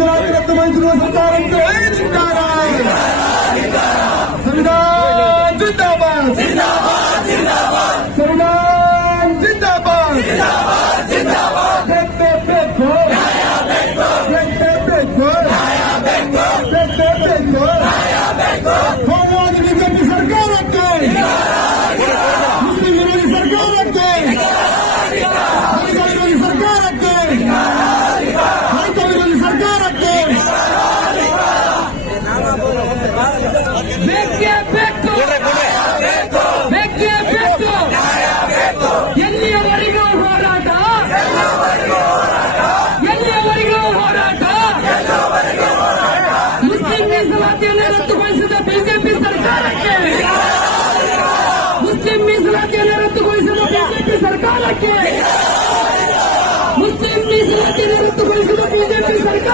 ಮೀಸಲಾತಿ ರದ್ದುಗೊಳಿಸಿರುವ ಸರ್ಕಾರಕ್ಕೆ ಧಿಕ್ಕಾರ. ಸಂವಿಧಾನ ಜಿಂದಾಬಾದ್, ಸಂವಿಧಾನ ಜಿಂದಾಬಾದ್. ಬೇಕು ಬೇಕು ಹೋರಾಡಿ ಬಿಜೆಪಿ ಸರ್ಕಾರಕ್ಕೆ, ಮುಸ್ಲಿಂ ವಿರೋಧಿ ಸರ್ಕಾರಕ್ಕೆ, ದಲಿತ ವಿರೋಧಿ ಸರ್ಕಾರಕ್ಕೆ, ರೈತ ವಿರೋಧಿ ಸರ್ಕಾರಕ್ಕೆ ಬೇಕೇ ಬೇಕು, ಬೇಕೇ ಬೇಕು. ಎಲ್ಲಿಯವರೆಗೂ ಹೋರಾಟ, ಎಲ್ಲಿಯವರೆಗೂ ಹೋರಾಟ. ಮುಸ್ಲಿಂ ಮೀಸಲಾತಿಯನ್ನು ರದ್ದುಗೊಳಿಸಿದ ಬಿಜೆಪಿ ಸರ್ಕಾರಕ್ಕೆ, ಮುಸ್ಲಿಂ ಮೀಸಲಾತಿಯನ್ನು ರದ್ದುಗೊಳಿಸಿದ ಬಿಜೆಪಿ ಸರ್ಕಾರಕ್ಕೆ, ಮುಸ್ಲಿಂ ಮೀಸಲಾತಿಯನ್ನು ರದ್ದುಗೊಳಿಸಿದ ಬಿಜೆಪಿ ಸರ್ಕಾರ